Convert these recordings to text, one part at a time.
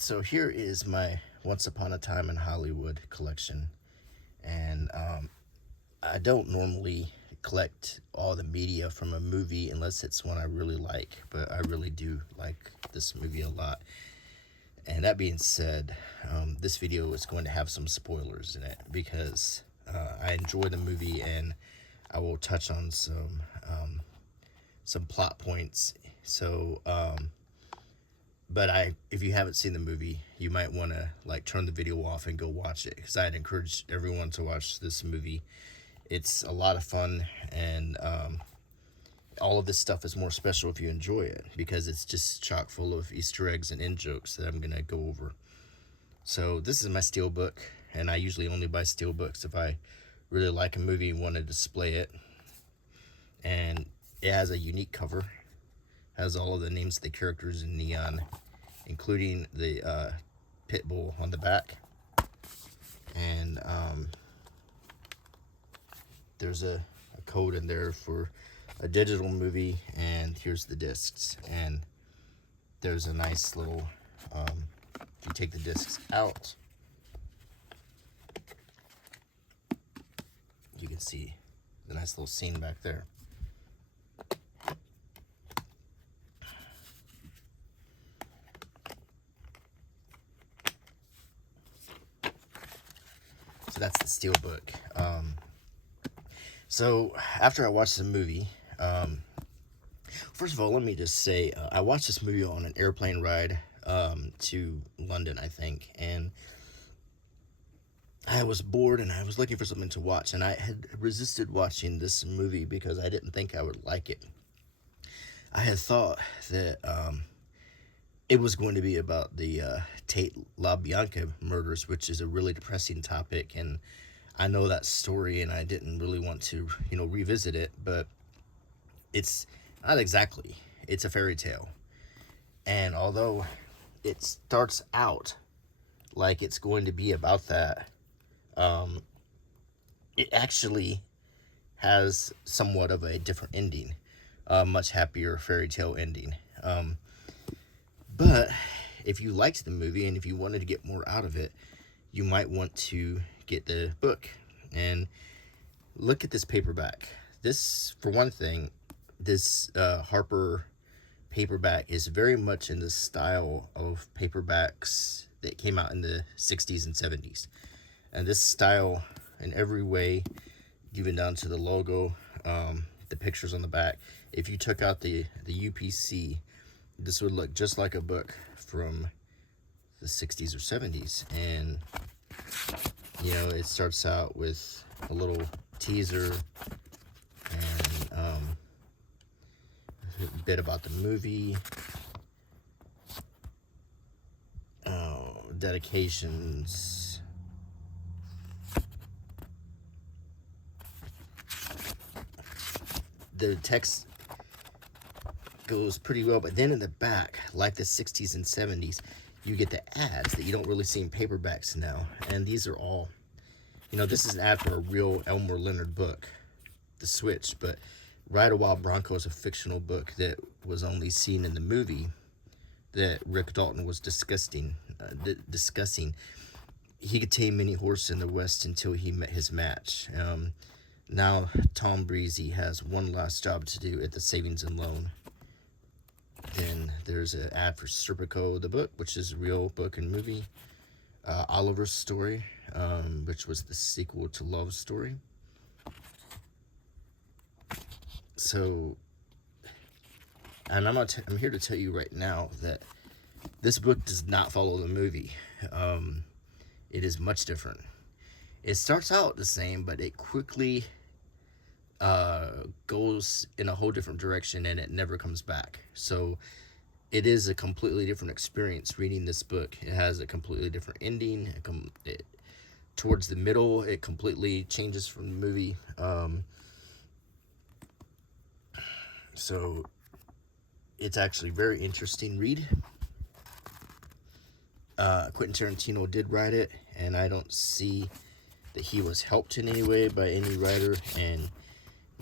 So here is my Once Upon a Time in Hollywood collection. And I don't normally collect all the media from a movie unless it's one I really like, but I really do like this movie a lot. And that being said, this video is going to have some spoilers in it because I enjoy the movie, and I will touch on some plot points. But if you haven't seen the movie, you might want to turn the video off and go watch it, because I'd encourage everyone to watch this movie. It's a lot of fun, and all of this stuff is more special if you enjoy it, because it's just chock full of Easter eggs and in jokes that I'm gonna go over. So this is my steelbook, and I usually only buy steelbooks if I really like a movie and want to display it. And it has a unique cover, has all of the names of the characters in neon, including the pit bull on the back. And there's a code in there for a digital movie, and here's the discs. And there's a nice little, if you take the discs out, you can see the nice little scene back there. So that's the steelbook. So after I watched the movie, first of all, let me just say, I watched this movie on an airplane ride to London, I think, and I was bored and I was looking for something to watch, and I had resisted watching this movie because I didn't think I would like it. I had thought that it was going to be about the Tate LaBianca murders, which is a really depressing topic, and I know that story, and I didn't really want to, revisit it, but it's not exactly. It's a fairy tale. And although it starts out like it's going to be about that, it actually has somewhat of a different ending, a much happier fairy tale ending. But if you liked the movie and if you wanted to get more out of it, you might want to get the book. And look at this paperback. This, for one thing, this Harper paperback is very much in the style of paperbacks that came out in the 60s and 70s. And this style, in every way, even down to the logo, the pictures on the back, if you took out the UPC, this would look just like a book from the 60s or 70s. And it starts out with a little teaser and a bit about the movie, dedications, the text goes pretty well, but then in the back, like the 60s and 70s, you get the ads that you don't really see in paperbacks now. And these are all, this is an ad for a real Elmore Leonard book, The Switch. But Ride a Wild Bronco is a fictional book that was only seen in the movie that Rick Dalton was discussing. He could tame any horse in the West until he met his match. Now Tom Breezy has one last job to do at the Savings and Loan. Then there's an ad for Serpico, the book, which is a real book and movie. Oliver's Story, which was the sequel to Love Story. So, and I'm here to tell you right now that this book does not follow the movie. It is much different. It starts out the same, but it quickly goes in a whole different direction, and it never comes back. So it is a completely different experience reading this book. It has a completely different ending. Towards the middle, it completely changes from the movie. So it's actually a very interesting read. Quentin Tarantino did write it, and I don't see that he was helped in any way by any writer. And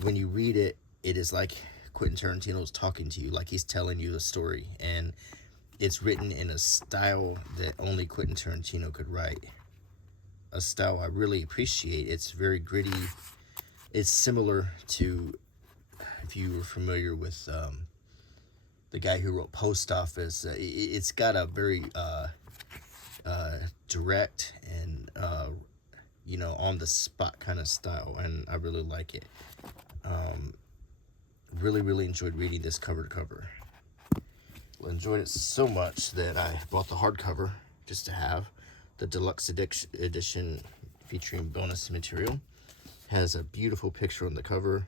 when you read it, it is like Quentin Tarantino's talking to you, like he's telling you a story. And it's written in a style that only Quentin Tarantino could write. A style I really appreciate. It's very gritty. It's similar to, if you were familiar with the guy who wrote Post Office. It's got a very direct and on the spot kind of style, and I really like it. Really enjoyed reading this cover to cover. Enjoyed it so much that I bought the hardcover just to have. The deluxe edition featuring bonus material has a beautiful picture on the cover,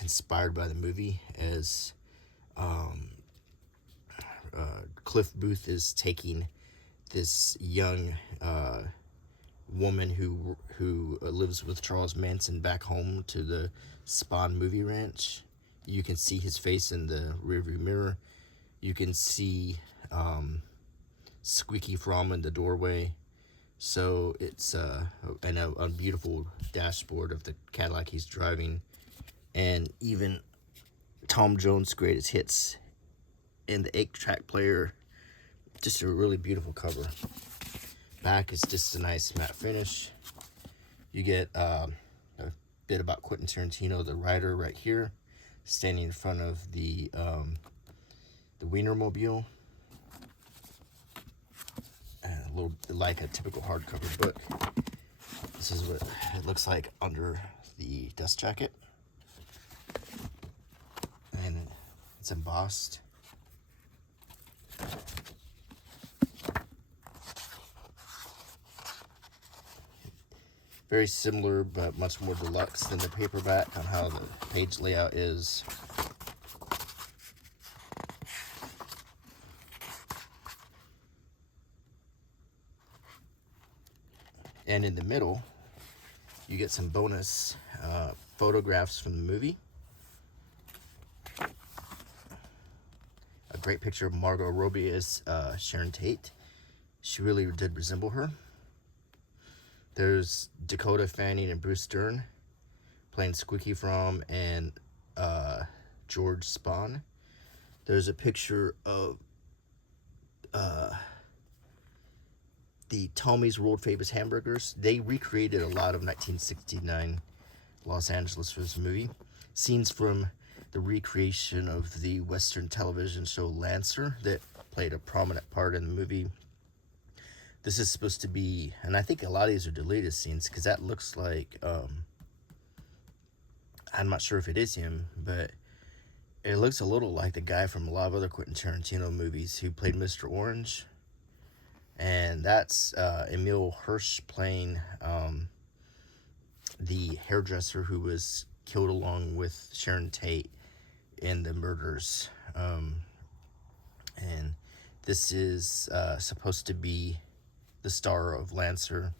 inspired by the movie, as Cliff Booth is taking this young woman who lives with Charles Manson back home to the Spawn movie ranch. You can see his face in the rearview mirror. You can see Squeaky Fromm in the doorway. So it's a beautiful dashboard of the Cadillac he's driving, and even Tom Jones' greatest hits in the 8-track player. Just a really beautiful cover. Back is just a nice matte finish. You get a bit about Quentin Tarantino, the writer, right here, standing in front of the Wienermobile. A little like a typical hardcover book. This is what it looks like under the dust jacket, and it's embossed. Very similar, but much more deluxe than the paperback on how the page layout is. And in the middle, you get some bonus photographs from the movie. A great picture of Margot Robbie as Sharon Tate. She really did resemble her. There's Dakota Fanning and Bruce Dern playing Squeaky Fromm and George Spahn. There's a picture of the Tommy's World Famous Hamburgers. They recreated a lot of 1969 Los Angeles for this movie. Scenes from the recreation of the Western television show Lancer that played a prominent part in the movie. This is supposed to be, and I think a lot of these are deleted scenes, because that looks like, I'm not sure if it is him, but it looks a little like the guy from a lot of other Quentin Tarantino movies who played Mr. Orange. And that's Emil Hirsch playing the hairdresser who was killed along with Sharon Tate in the murders. And this is supposed to be the star of Lancer,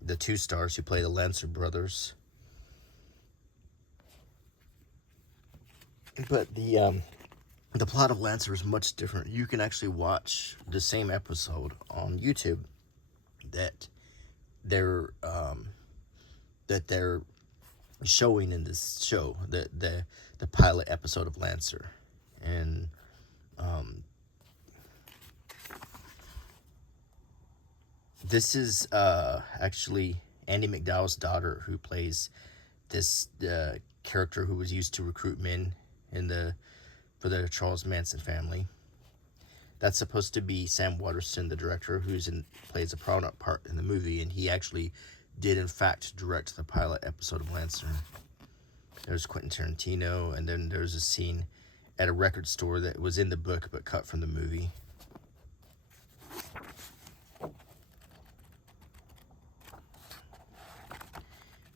the two stars who play the Lancer brothers. But the plot of Lancer is much different. You can actually watch the same episode on YouTube that they're showing in this show, the pilot episode of Lancer. And this is actually Andie MacDowell's daughter, who plays this character who was used to recruit men for the Charles Manson family. That's supposed to be Sam Waterston, the director, plays a prominent part in the movie, and he actually did in fact direct the pilot episode of Lancer. There's Quentin Tarantino, and then there's a scene at a record store that was in the book but cut from the movie.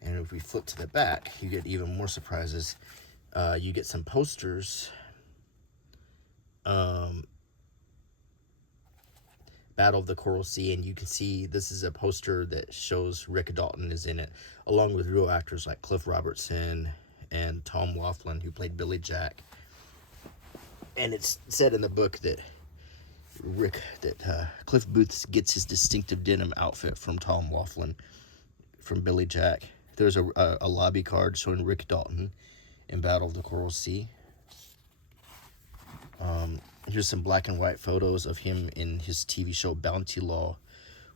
And if we flip to the back, you get even more surprises. You get some posters. Battle of the Coral Sea, and you can see this is a poster that shows Rick Dalton is in it, along with real actors like Cliff Robertson and Tom Laughlin, who played Billy Jack. And it's said in the book that Cliff Booth gets his distinctive denim outfit from Tom Laughlin, from Billy Jack. There's a lobby card showing Rick Dalton in Battle of the Coral Sea. Here's some black and white photos of him in his TV show Bounty Law,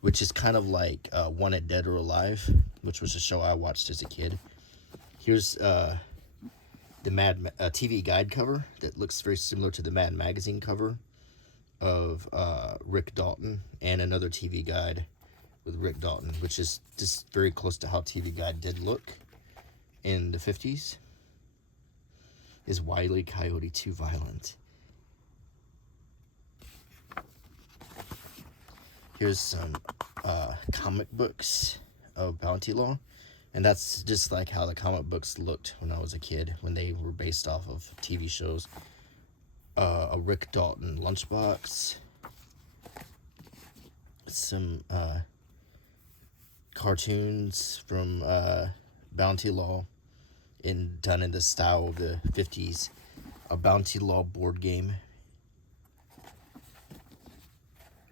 which is kind of like Wanted Dead or Alive, which was a show I watched as a kid. Here's the Mad TV guide cover that looks very similar to the Mad magazine cover of Rick Dalton, and another TV guide with Rick Dalton, which is just very close to how TV Guide did look in the 50s. Is Wile E. Coyote too violent? Here's some comic books of Bounty Law, and that's just like how the comic books looked when I was a kid, when they were based off of TV shows. A Rick Dalton lunchbox, some cartoons from Bounty Law, done in the style of the 50s. A Bounty Law board game,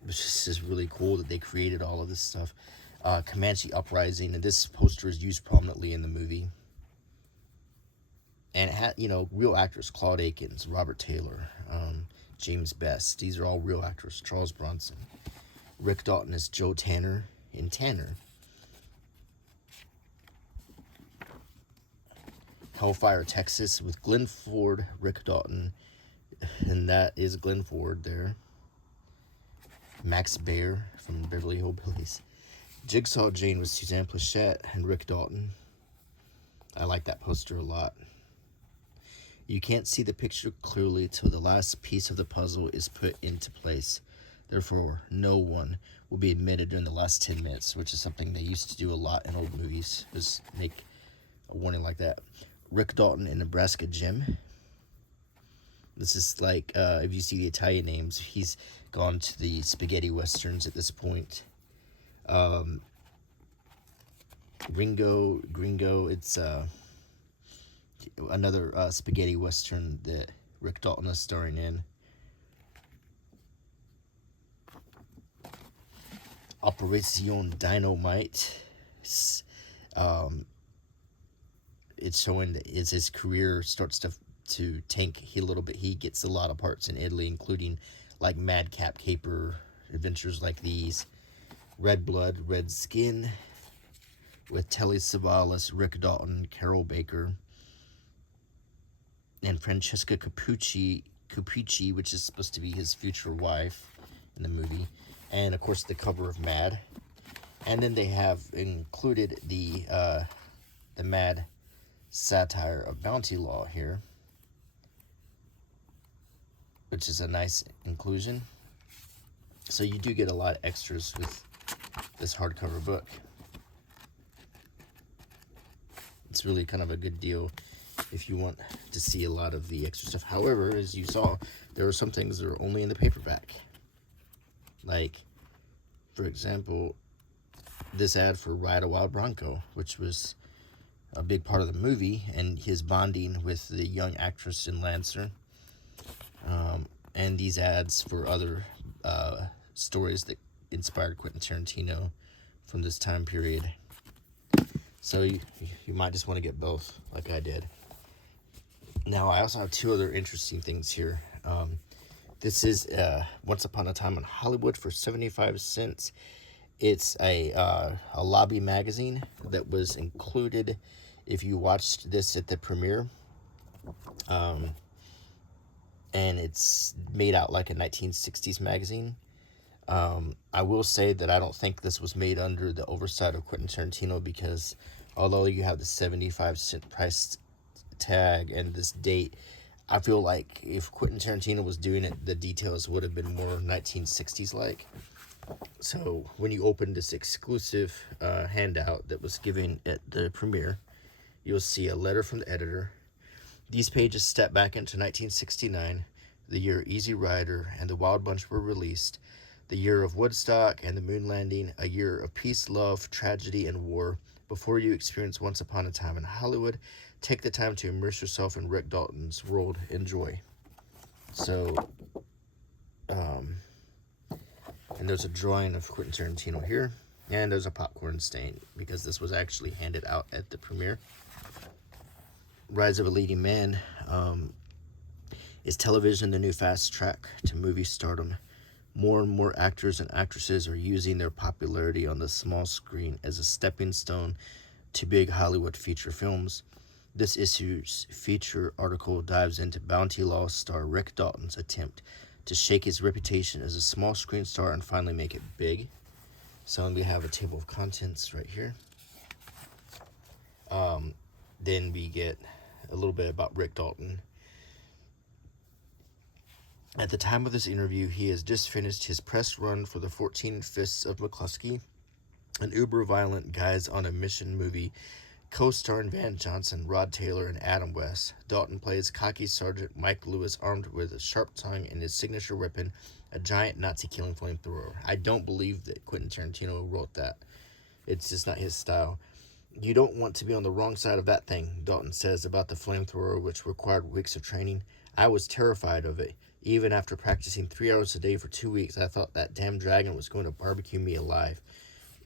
which is just really cool that they created all of this stuff. Comanche Uprising, and this poster is used prominently in the movie. And it had, real actors: Claude Akins, Robert Taylor, James Best. These are all real actors. Charles Bronson. Rick Dalton is Joe Tanner in Tanner. Hellfire, Texas, with Glenn Ford, Rick Dalton, and that is Glenn Ford there. Max Baer from Beverly Hillbillies. Jigsaw Jane with Suzanne Plachette and Rick Dalton. I like that poster a lot. You can't see the picture clearly till the last piece of the puzzle is put into place. Therefore, no one will be admitted during the last 10 minutes, which is something they used to do a lot in old movies, was make a warning like that. Rick Dalton in Nebraska Jim. This is like, if you see the Italian names, he's gone to the spaghetti westerns at this point. Gringo, it's another spaghetti western that Rick Dalton is starring in. Operation Dynamite. It's showing that as his career starts to tank a little bit, he gets a lot of parts in Italy, including like Madcap Caper, adventures like these. Red Blood, Red Skin, with Telly Savalas, Rick Dalton, Carol Baker, and Francesca Capucci, which is supposed to be his future wife in the movie. And of course the cover of Mad. And then they have included the Mad satire of Bounty Law here, which is a nice inclusion. So you do get a lot of extras with this hardcover book. It's really kind of a good deal if you want to see a lot of the extra stuff. However, as you saw, there are some things that are only in the paperback. Like, for example, this ad for Ride a Wild Bronco, which was a big part of the movie, and his bonding with the young actress in Lancer. And these ads for other stories that inspired Quentin Tarantino from this time period. So you might just want to get both, like I did. Now, I also have two other interesting things here. This is Once Upon a Time in Hollywood for 75 cents. It's a lobby magazine that was included if you watched this at the premiere. And it's made out like a 1960s magazine. I will say that I don't think this was made under the oversight of Quentin Tarantino, because although you have the 75-cent price tag and this date, I feel like if Quentin Tarantino was doing it, the details would have been more 1960s like. So when you open this exclusive handout that was given at the premiere, you'll see a letter from the editor. These pages step back into 1969, the year Easy Rider and the Wild Bunch were released, the year of Woodstock and the moon landing, a year of peace, love, tragedy, and war. Before you experience Once Upon a Time in Hollywood, take the time to immerse yourself in Rick Dalton's world. Enjoy. So, and there's a drawing of Quentin Tarantino here, and there's a popcorn stain, because this was actually handed out at the premiere. Rise of a Leading Man. Is television the new fast track to movie stardom? More and more actors and actresses are using their popularity on the small screen as a stepping stone to big Hollywood feature films. This issue's feature article dives into Bounty Law star Rick Dalton's attempt to shake his reputation as a small screen star and finally make it big. So we have a table of contents right here. Then we get a little bit about Rick Dalton. At the time of this interview, he has just finished his press run for the 14 Fists of McCluskey, an uber-violent guys on a mission movie co-starring Van Johnson, Rod Taylor, and Adam West. Dalton plays cocky Sergeant Mike Lewis, armed with a sharp tongue and his signature weapon, a giant Nazi-killing flamethrower. I don't believe that Quentin Tarantino wrote that. It's just not his style. You don't want to be on the wrong side of that thing, Dalton says about the flamethrower, which required weeks of training. I was terrified of it. Even after practicing 3 hours a day for 2 weeks, I thought that damn dragon was going to barbecue me alive.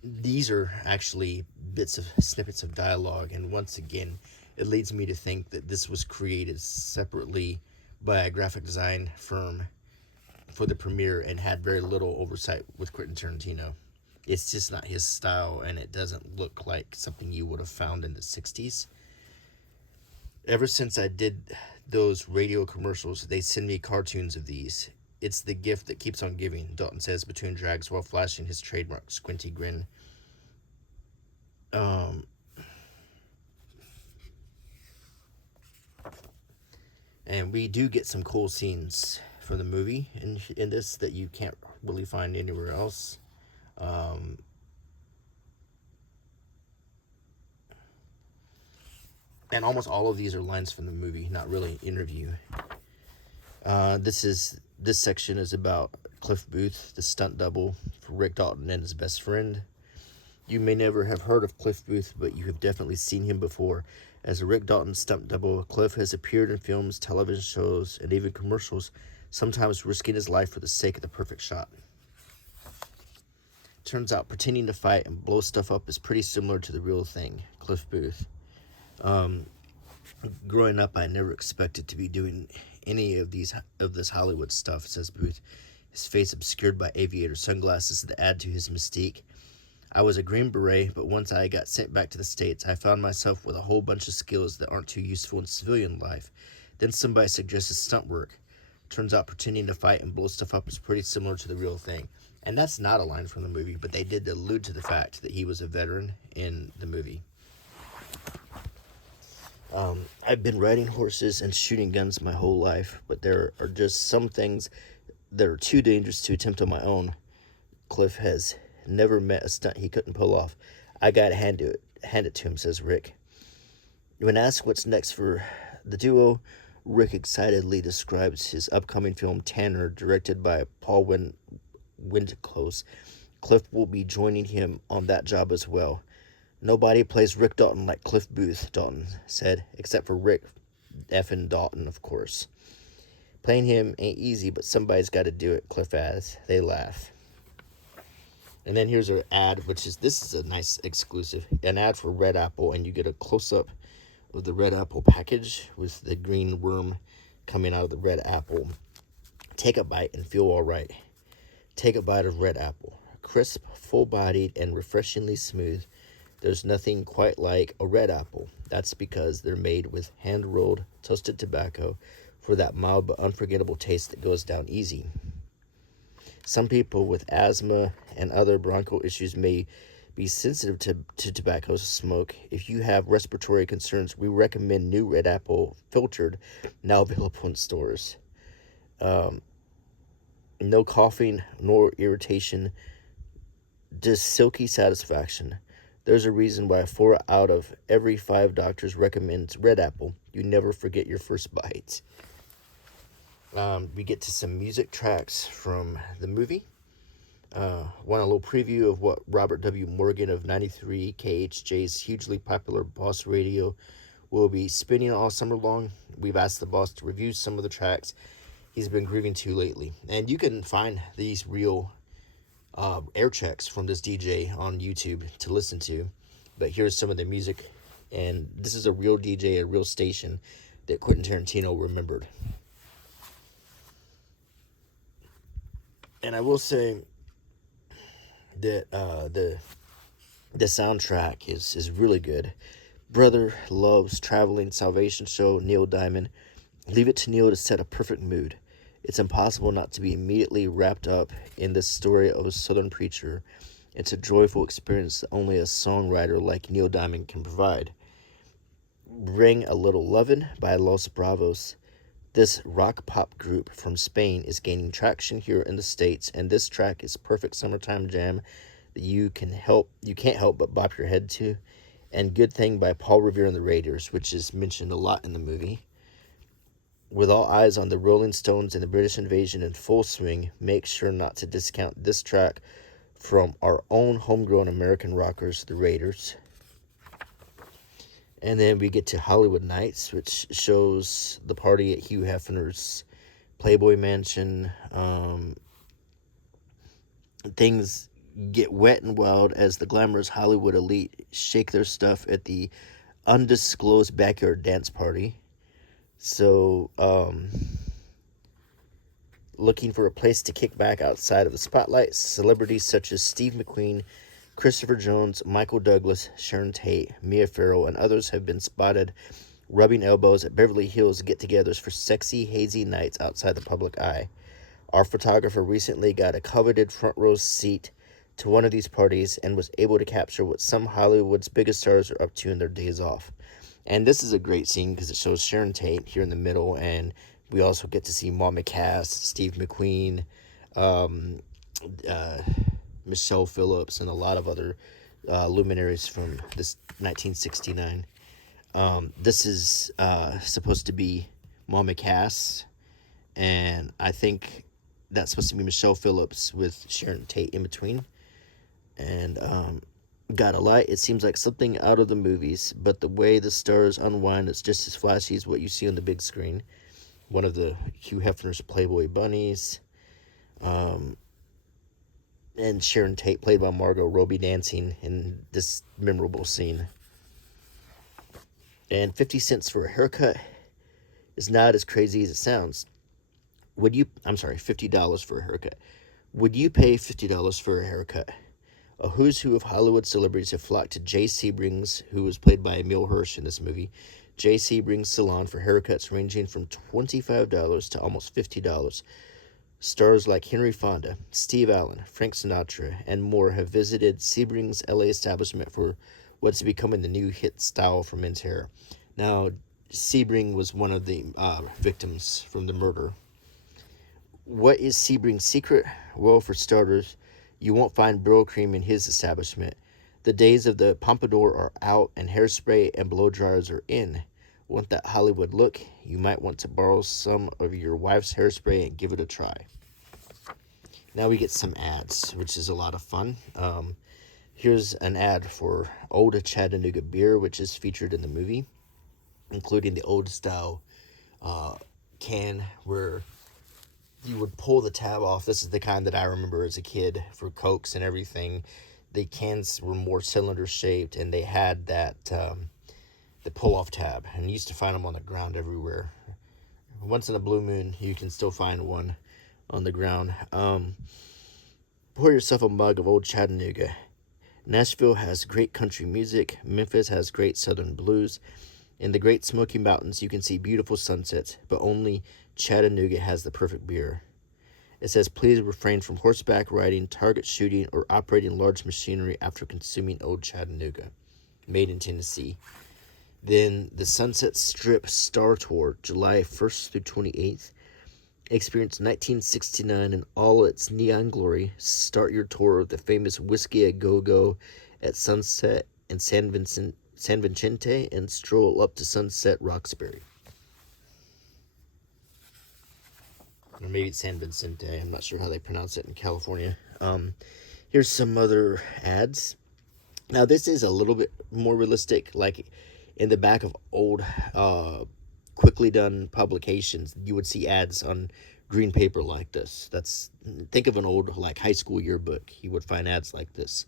These are actually snippets of dialogue, and once again, it leads me to think that this was created separately by a graphic design firm for the premiere and had very little oversight with Quentin Tarantino. It's just not his style, and it doesn't look like something you would have found in the 60s. Ever since I did those radio commercials, they send me cartoons of these. It's the gift that keeps on giving, Dalton says between drags while flashing his trademark squinty grin. And we do get some cool scenes from the movie in this that you can't really find anywhere else. And almost all of these are lines from the movie, not really an interview. This section is about Cliff Booth, the stunt double for Rick Dalton and his best friend. You may never have heard of Cliff Booth, but you have definitely seen him before. As a Rick Dalton stunt double, Cliff has appeared in films, television shows, and even commercials, sometimes risking his life for the sake of the perfect shot. Turns out pretending to fight and blow stuff up is pretty similar to the real thing, Cliff Booth. Growing up, I never expected to be doing any of this Hollywood stuff, says Booth, his face obscured by aviator sunglasses that add to his mystique. I was a Green Beret, but once I got sent back to the States, I found myself with a whole bunch of skills that aren't too useful in civilian life. Then somebody suggested stunt work. Turns out pretending to fight and blow stuff up is pretty similar to the real thing. And that's not a line from the movie, but they did allude to the fact that he was a veteran in the movie. I've been riding horses and shooting guns my whole life, but there are just some things that are too dangerous to attempt on my own. Cliff has never met a stunt he couldn't pull off. I gotta hand it to him, says Rick. When asked what's next for the duo, Rick excitedly describes his upcoming film Tanner, directed by Paul Windclose. Cliff will be joining him on that job as well. Nobody plays Rick Dalton like Cliff Booth, Dalton said, except for Rick effing Dalton, of course. Playing him ain't easy, but somebody's got to do it, Cliff adds. They laugh. And then here's our ad, this is a nice exclusive. An ad for Red Apple, and you get a close-up of the Red Apple package with the green worm coming out of the red apple. Take a bite and feel all right. Take a bite of Red Apple. Crisp, full-bodied, and refreshingly smooth. There's nothing quite like a red apple. That's because they're made with hand-rolled, toasted tobacco for that mild but unforgettable taste that goes down easy. Some people with asthma and other bronchial issues may be sensitive to tobacco smoke. If you have respiratory concerns, we recommend new Red Apple Filtered, now available in stores. No coughing nor irritation, just silky satisfaction. There's a reason why 4 out of every 5 doctors recommend Red Apple. You never forget your first bite. We get to some music tracks from the movie. Want a little preview of what Robert W. Morgan of 93 KHJ's hugely popular Boss Radio will be spinning all summer long. We've asked the boss to review some of the tracks he's been grooving to lately. And you can find these real air checks from this DJ on YouTube to listen to. But here's some of the music. And this is a real DJ, a real station that Quentin Tarantino remembered. And I will say that the soundtrack is really good. Brother loves traveling salvation show Neil Diamond. Leave it to Neil to set a perfect mood. It's impossible not to be immediately wrapped up in this story of a southern preacher. It's a joyful experience that only a songwriter like Neil Diamond can provide. Bring a Little Lovin' by Los Bravos. This rock pop group from Spain is gaining traction here in the States, and this track is perfect summertime jam that you can't help but bop your head to. And Good Thing by Paul Revere and the Raiders, which is mentioned a lot in the movie. With all eyes on the Rolling Stones and the British invasion in full swing, make sure not to discount this track from our own homegrown American rockers, the Raiders. And then we get to Hollywood Nights, which shows the party at Hugh Hefner's Playboy Mansion. Things get wet and wild as the glamorous Hollywood elite shake their stuff at the undisclosed backyard dance party. So, looking for a place to kick back outside of the spotlight, celebrities such as Steve McQueen, Christopher Jones, Michael Douglas, Sharon Tate, Mia Farrow, and others have been spotted rubbing elbows at Beverly Hills get-togethers for sexy, hazy nights outside the public eye. Our photographer recently got a coveted front row seat to one of these parties and was able to capture what some Hollywood's biggest stars are up to in their days off. And this is a great scene because it shows Sharon Tate here in the middle, and we also get to see Mama Cass, Steve McQueen, Michelle Phillips, and a lot of other luminaries from this 1969. This is supposed to be Mama Cass, and I think that's supposed to be Michelle Phillips with Sharon Tate in between. And got a light. It seems like something out of the movies, but the way the stars unwind, it's just as flashy as what you see on the big screen. One of the Hugh Hefner's Playboy bunnies. And Sharon Tate, played by Margot Robbie, dancing in this memorable scene. And 50 cents for a haircut is not as crazy as it sounds. $50 for a haircut. Would you pay $50 for a haircut? A who's who of Hollywood celebrities have flocked to Jay Sebring's, who was played by Emil Hirsch in this movie, Jay Sebring's salon for haircuts ranging from $25 to almost $50. Stars like Henry Fonda, Steve Allen, Frank Sinatra, and more have visited Sebring's LA establishment for what's becoming the new hit style for men's hair. Now, Sebring was one of the victims from the murder. What is Sebring's secret? Well, for starters, you won't find Burl cream in his establishment. The days of the pompadour are out, and hairspray and blow dryers are in. Want that Hollywood look? You might want to borrow some of your wife's hairspray and give it a try. Now we get some ads, which is a lot of fun. Here's an ad for Old Chattanooga beer, which is featured in the movie, including the old style can where you would pull the tab off. This is the kind that I remember as a kid for Cokes and everything. The cans were more cylinder shaped, and they had that the pull off tab, and you used to find them on the ground everywhere. Once in a blue moon, you can still find one on the ground. Pour yourself a mug of Old Chattanooga. Nashville has great country music. Memphis has great southern blues. In the Great Smoky Mountains, you can see beautiful sunsets, but only Chattanooga has the perfect beer. It says, please refrain from horseback riding, target shooting, or operating large machinery after consuming Old Chattanooga. Made in Tennessee. Then the Sunset Strip Star Tour, July 1st through 28th. Experience 1969 in all its neon glory. Start your tour of the famous Whiskey a Go-Go at Sunset in San Vicente, and stroll up to Sunset Roxbury. Or maybe it's San Vicente. I'm not sure how they pronounce it in California. Here's some other ads. Now, this is a little bit more realistic. Like in the back of old, quickly done publications, you would see ads on green paper like this. Think of an old like high school yearbook. You would find ads like this.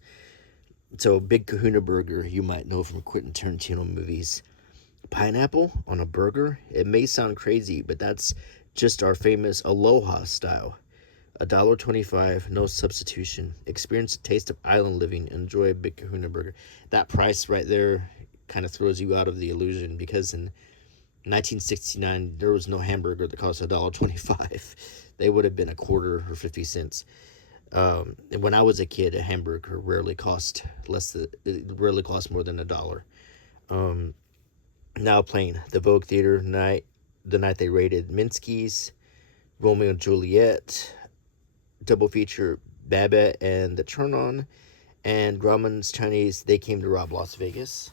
So, Big Kahuna Burger, you might know from Quentin Tarantino movies. Pineapple on a burger? It may sound crazy, but that's just our famous Aloha style. $1.25, no substitution. Experience the taste of island living. Enjoy a Big Kahuna burger. That price right there kind of throws you out of the illusion, because in 1969 there was no hamburger that cost $1.25. They would have been a quarter or 50 cents. And when I was a kid, a hamburger rarely cost more than $1. Now playing the Vogue Theater the night they raided Minsky's, Romeo and Juliet, double feature Babette and the Turn On, and Grauman's Chinese, They Came to Rob Las Vegas.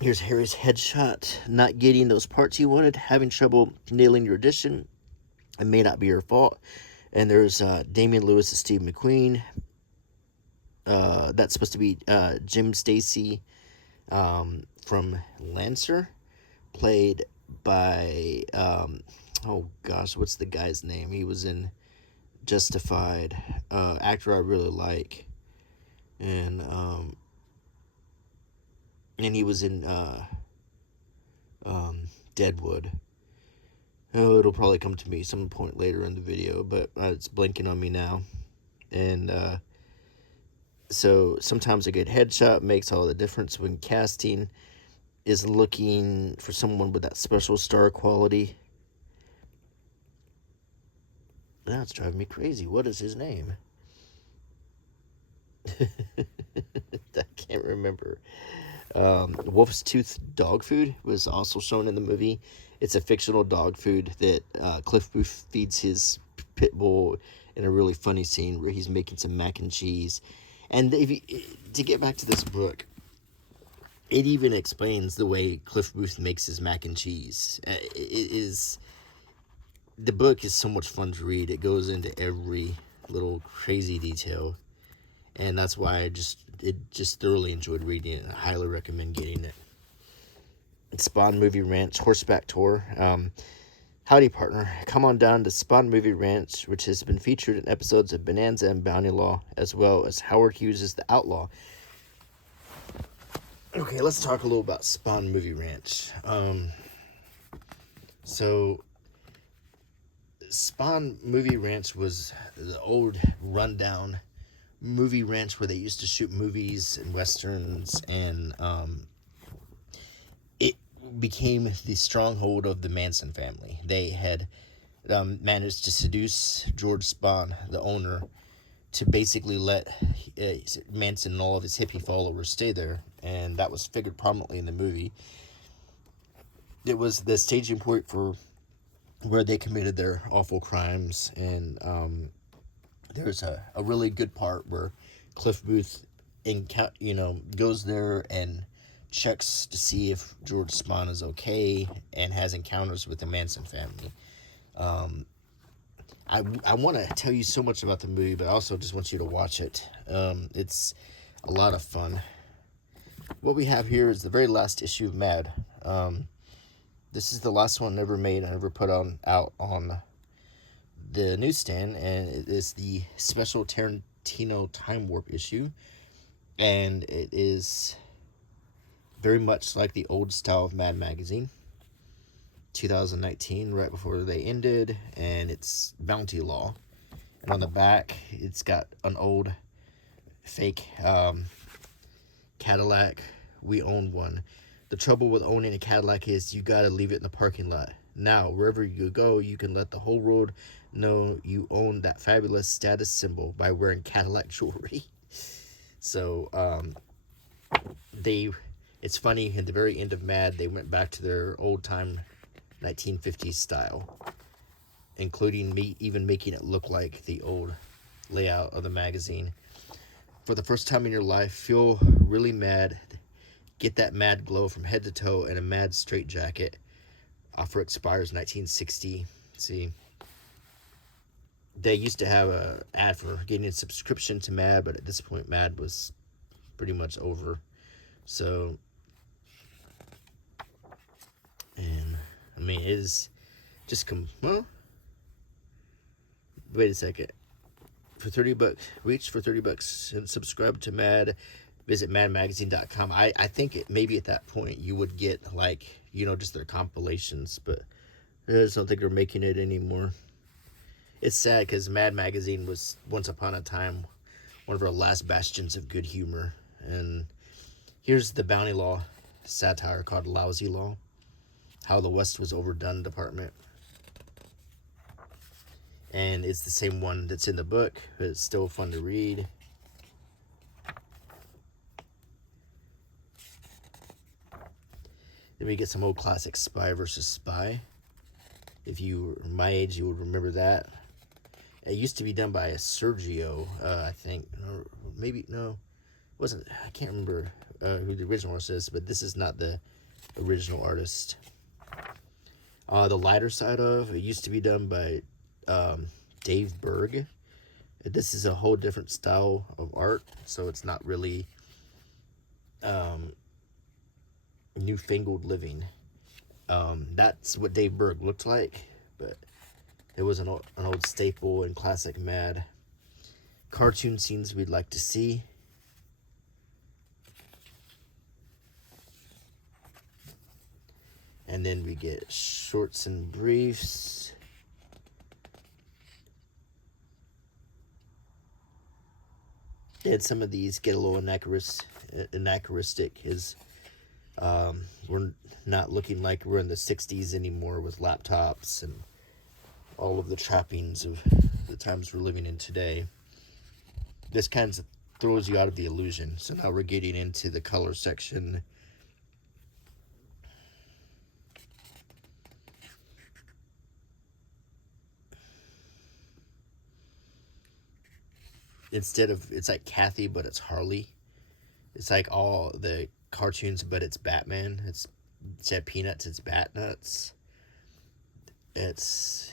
Here's Harry's headshot. Not getting those parts you wanted, having trouble nailing your audition. It may not be your fault. And there's Damian Lewis as Steve McQueen. That's supposed to be Jim Stacy from Lancer, played by oh gosh, what's the guy's name? He was in Justified. Actor I really like, and he was in Deadwood. Oh, it'll probably come to me some point later in the video, but it's blinking on me now. And so sometimes a good headshot makes all the difference when casting is looking for someone with that special star quality. Now it's driving me crazy. What is his name? I can't remember. Wolf's Tooth dog food was also shown in the movie. It's a fictional dog food that Cliff Booth feeds his pit bull in a really funny scene where he's making some mac and cheese. And to get back to this book, it even explains the way Cliff Booth makes his mac and cheese. The book is so much fun to read. It goes into every little crazy detail, and that's why I just thoroughly enjoyed reading it, and I highly recommend getting it. Spawn Movie Ranch Horseback Tour. Howdy, partner. Come on down to Spawn Movie Ranch, which has been featured in episodes of Bonanza and Bounty Law, as well as Howard Hughes' The Outlaw. Okay, let's talk a little about Spawn Movie Ranch. So Spawn Movie Ranch was the old rundown movie ranch where they used to shoot movies and westerns, and it became the stronghold of the Manson family. They had managed to seduce George Spahn, the owner, to basically let Manson and all of his hippie followers stay there, and that was figured prominently in the movie. It was the staging point for where they committed their awful crimes, and there's a really good part where Cliff Booth goes there and checks to see if George Spahn is okay, and has encounters with the Manson family. I want to tell you so much about the movie, but I also just want you to watch it. It's a lot of fun. What we have here is the very last issue of Mad. This is the last one ever made and ever put out on the newsstand, and it is the special Tarantino Time Warp issue, and it is very much like the old style of Mad Magazine, 2019, right before they ended, and it's Bounty Law. And on the back, it's got an old fake Cadillac. We own one. The trouble with owning a Cadillac is you gotta leave it in the parking lot. Now, wherever you go, you can let the whole world know you own that fabulous status symbol by wearing Cadillac jewelry. So, it's funny, at the very end of Mad, they went back to their old-time 1950s style, including even making it look like the old layout of the magazine. For the first time in your life, feel really mad. Get that mad glow from head to toe in a Mad straitjacket. Offer expires 1960. See, they used to have a ad for getting a subscription to Mad, but at this point, Mad was pretty much over. So, and I mean, it is just well. Wait a second. For $30, reach for $30 and subscribe to Mad. Visit madmagazine.com. I think maybe at that point you would get, like, just their compilations, but I just don't think they're making it anymore. It's sad because Mad Magazine was once upon a time one of our last bastions of good humor. And here's the Bounty Law satire called Lousy Law. How the West was overdone department. And it's the same one that's in the book, but it's still fun to read. Then we get some old classic Spy versus Spy. If you were my age, you would remember that. It used to be done by Sergio, I think. Or maybe, no, it wasn't. I can't remember who the original artist is, but this is not the original artist. The lighter side of it used to be done by Dave Berg. This is a whole different style of art, so it's not really newfangled living. That's what Dave Berg looked like, but it was an old staple in classic Mad. Cartoon scenes we'd like to see. And then we get shorts and briefs. And some of these get a little anachronistic. We're not looking like we're in the 60s anymore with laptops and all of the trappings of the times we're living in today. This kind of throws you out of the illusion. So now we're getting into the color section. Instead of, it's like Kathy, but it's Harley. It's like all the cartoons, but it's Batman. Instead of Peanuts, it's Bat Nuts. It's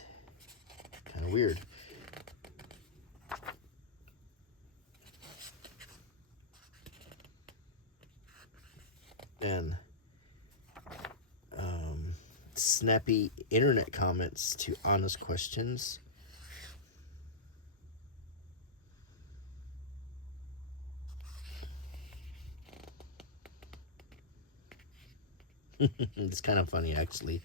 kind of weird. And snappy internet comments to honest questions. It's kind of funny, actually.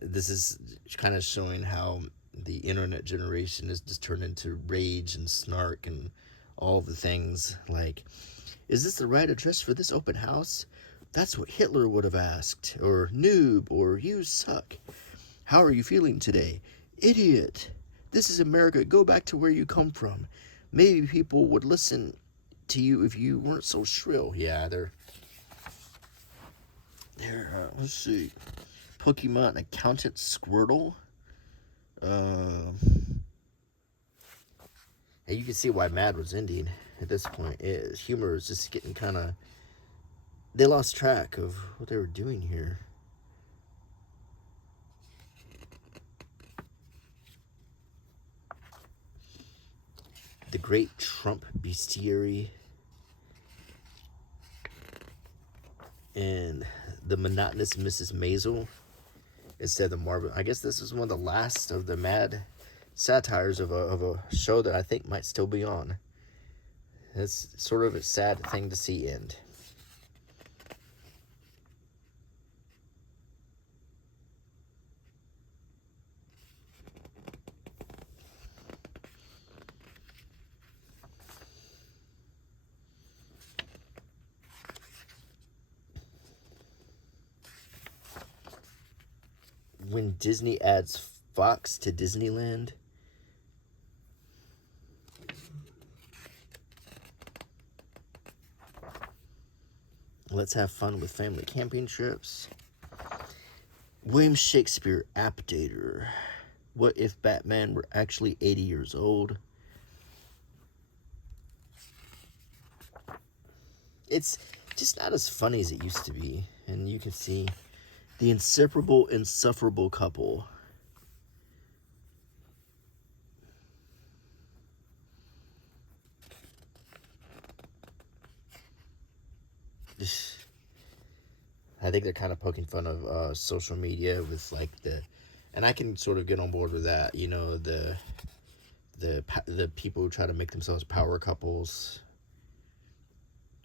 This is kind of showing how the internet generation is just turned into rage and snark and all the things like, is this the right address for this open house? That's what Hitler would have asked. Or noob, or you suck. How are you feeling today? Idiot. This is America. Go back to where you come from. Maybe people would listen to you if you weren't so shrill. Yeah, let's see. Pokemon Accountant Squirtle. And you can see why Mad was ending at this point. Humor is just getting kind of... They lost track of what they were doing here. The Great Trump Bestiary. And the Monotonous Mrs. Maisel. Instead of the Marvel. I guess this is one of the last of the Mad satires of a show that I think might still be on. It's sort of a sad thing to see end. When Disney adds Fox to Disneyland. Let's have fun with family camping trips. William Shakespeare Updater. What if Batman were actually 80 years old? It's just not as funny as it used to be. And you can see the inseparable, insufferable couple. I think they're kind of poking fun of social media with like and I can sort of get on board with that. You know, the people who try to make themselves power couples.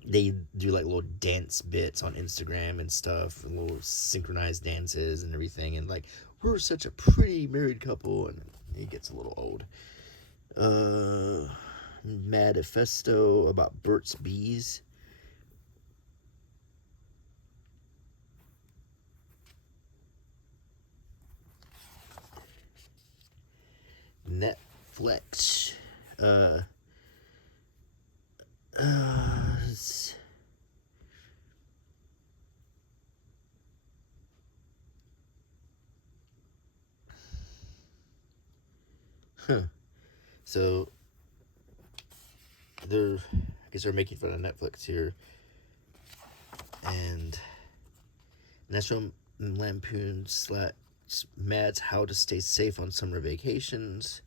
They do like little dance bits on Instagram and stuff, little synchronized dances and everything, and like, we're such a pretty married couple, and He gets a little old. Manifesto about Burt's Bees. Netflix. Huh. So I guess they're making fun of Netflix here. And National Lampoon Mads How to Stay Safe on Summer Vacations.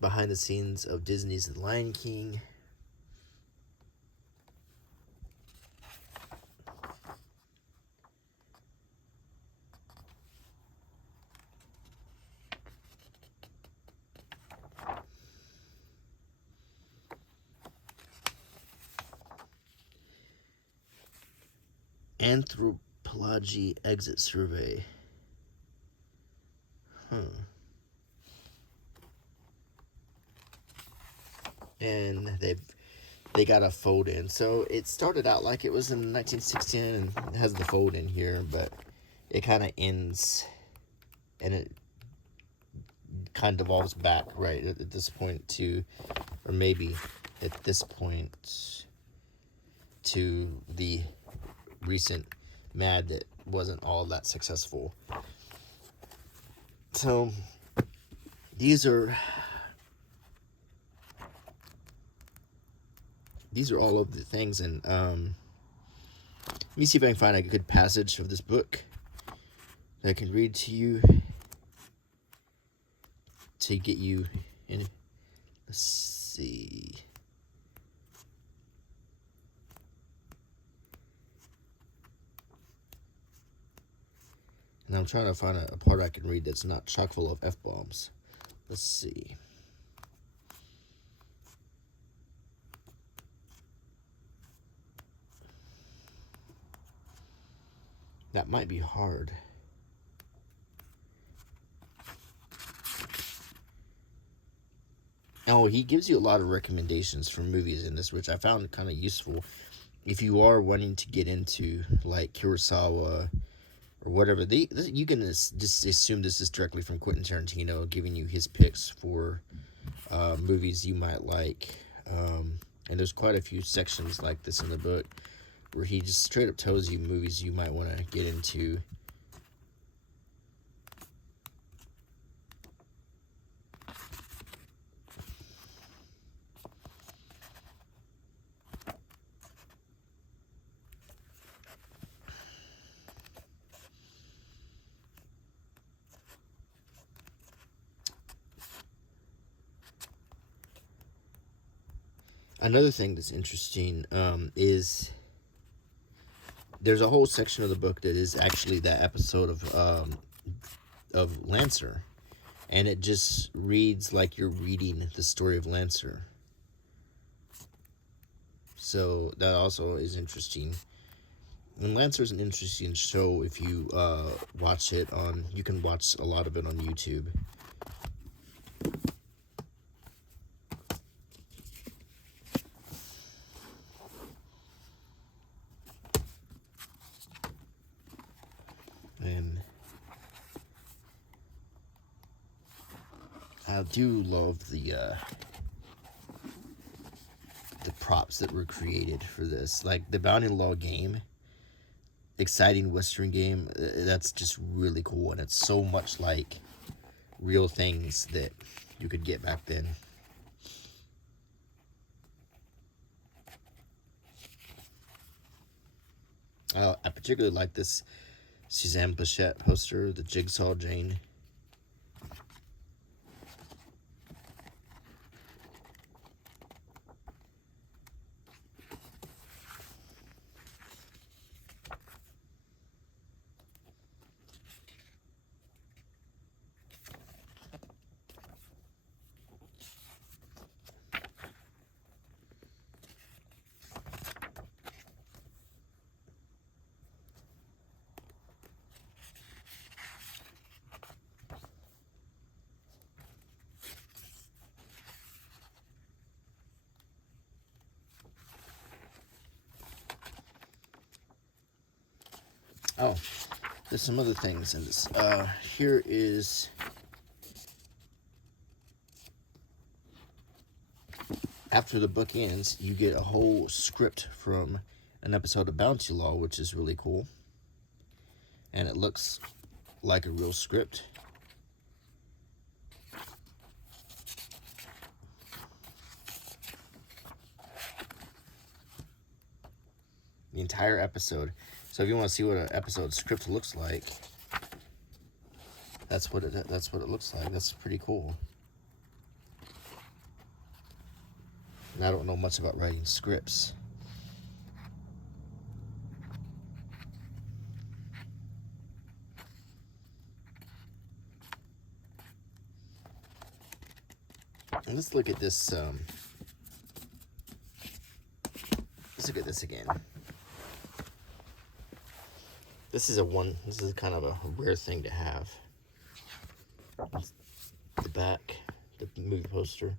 Behind the scenes of Disney's The Lion King. Anthropology Exit Survey. And they got a fold in. So it started out like it was in 1916 and it has the fold in here, but it kind of ends and it kind of devolves back right at this point to, or maybe at this point to the recent Mad that wasn't all that successful. So these are all of the things, and let me see if I can find a good passage of this book that I can read to you to get you in. Let's see. And I'm trying to find a part I can read that's not chock full of F-bombs. Let's see. That might be hard. Oh, he gives you a lot of recommendations for movies in this, which I found kind of useful if you are wanting to get into like Kurosawa or whatever. You can just assume this is directly from Quentin Tarantino, giving you his picks for movies you might like. And there's quite a few sections like this in the book where he just straight up tells you movies you might want to get into. Another thing that's interesting is there's a whole section of the book that is actually that episode of Lancer, and it just reads like you're reading the story of Lancer. So that also is interesting. And Lancer is an interesting show if you watch it on. You can watch a lot of it on YouTube. And I do love the props that were created for this, like the Bounty Law game, exciting Western game. That's just really cool, and it's so much like real things that you could get back then. I particularly like this Suzanne Bichette poster, the Jigsaw Jane. Oh, there's some other things in this. Here is after the book ends, you get a whole script from an episode of Bounty Law, which is really cool. And it looks like a real script. The entire episode. So if you want to see what an episode script looks like, that's what it looks like. That's pretty cool. And I don't know much about writing scripts. And let's look at this. Let's look at this again. This is kind of a rare thing to have. The back, the movie poster.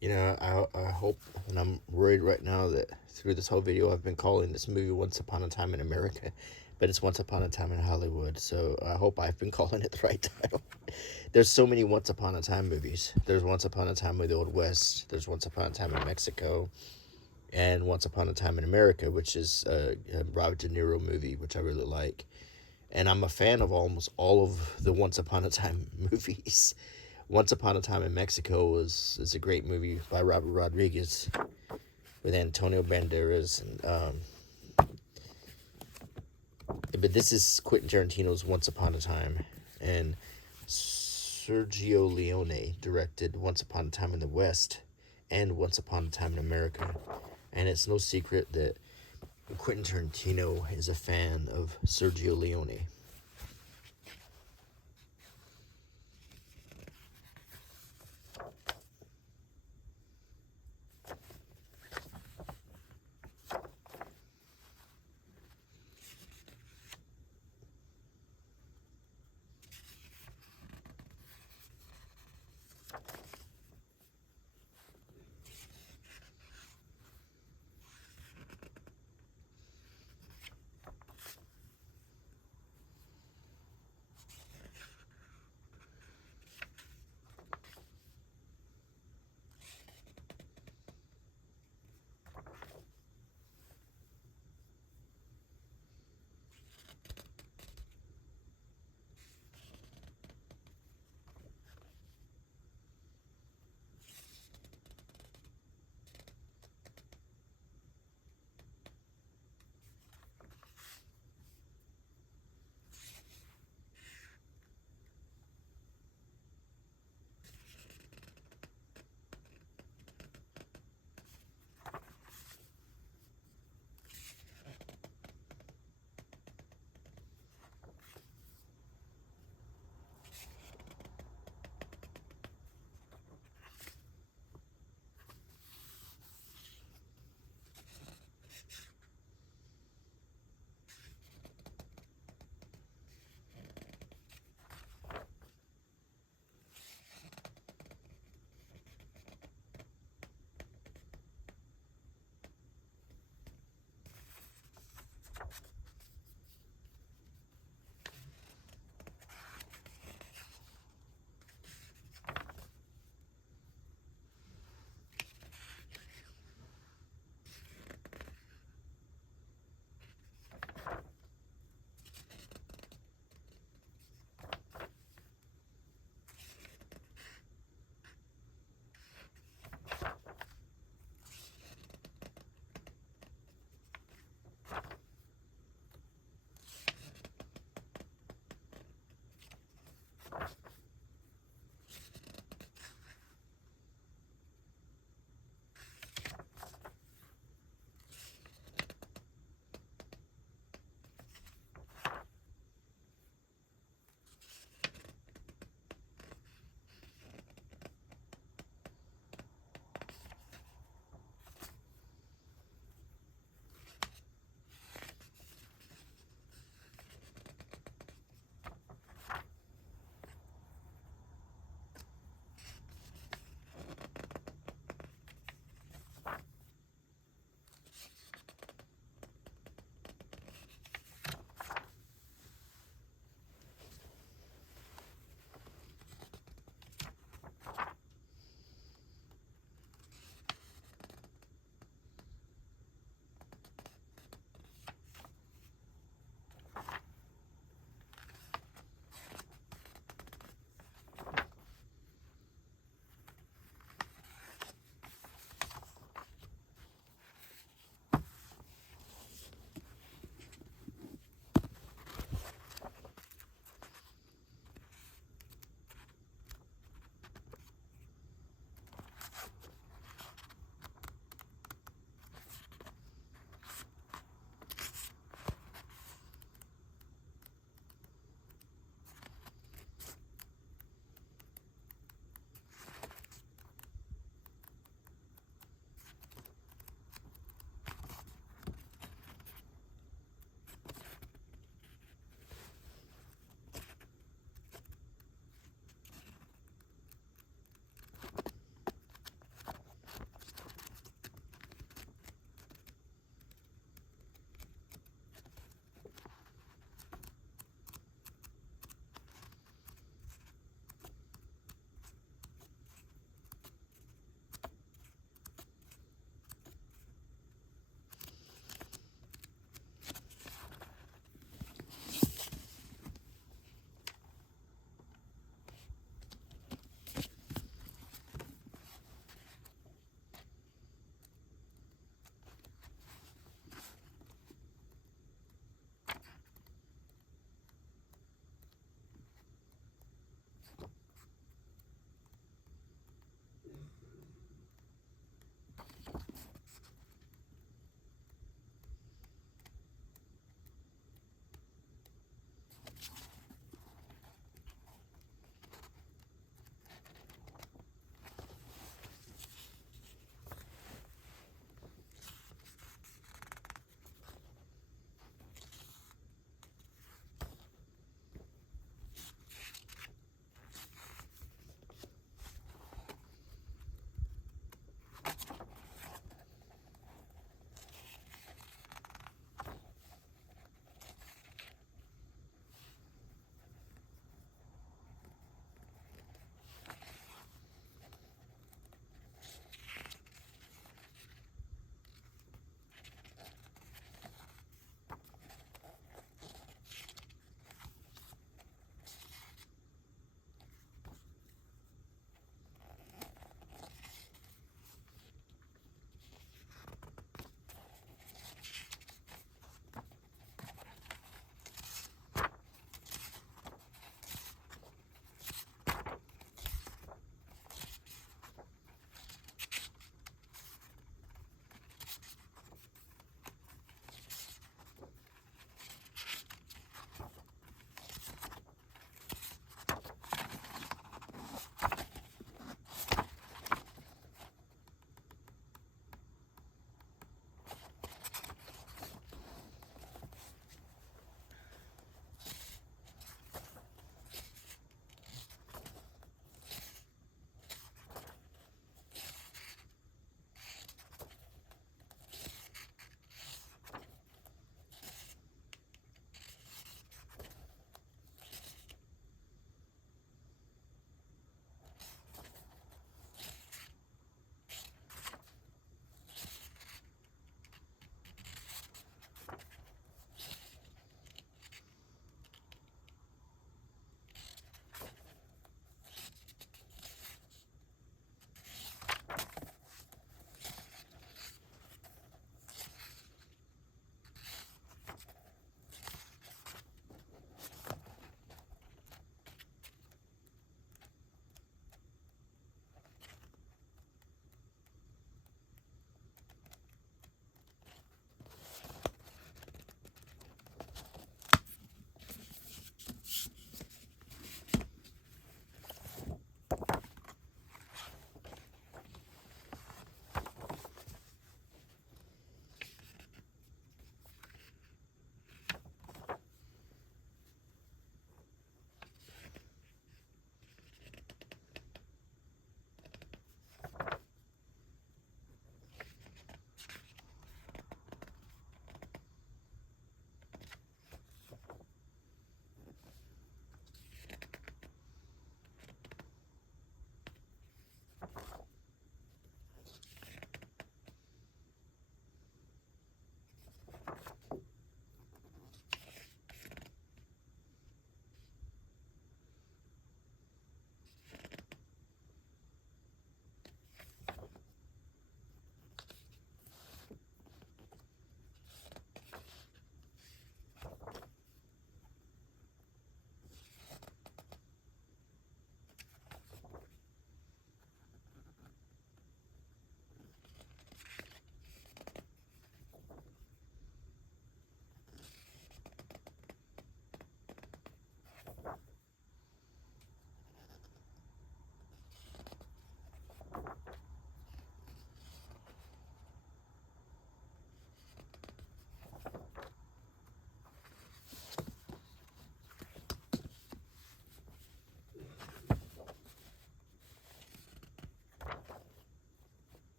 You know, I hope, and I'm worried right now that through this whole video I've been calling this movie Once Upon a Time in America, but it's Once Upon a Time in Hollywood, so I hope I've been calling it the right title. There's so many Once Upon a Time movies. There's Once Upon a Time with the Old West, there's Once Upon a Time in Mexico, and Once Upon a Time in America, which is a Robert De Niro movie, which I really like. And I'm a fan of almost all of the Once Upon a Time movies. Once Upon a Time in Mexico is a great movie by Robert Rodriguez with Antonio Banderas. But this is Quentin Tarantino's Once Upon a Time. And Sergio Leone directed Once Upon a Time in the West and Once Upon a Time in America. And it's no secret that Quentin Tarantino is a fan of Sergio Leone.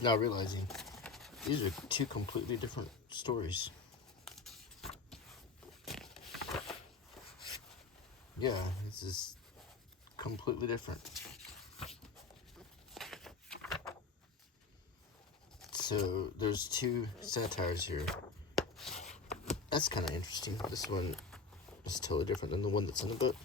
just now realizing these are two completely different stories. Yeah, this is completely different. So there's two satires here. That's kind of interesting. This one is totally different than the one that's in the book.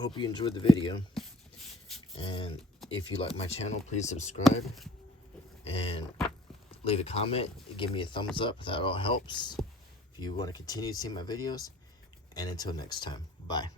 hope you enjoyed the video. And if you like my channel, please subscribe and leave a comment. Give me a thumbs up. That all helps if you want to continue seeing my videos. And until next time, bye.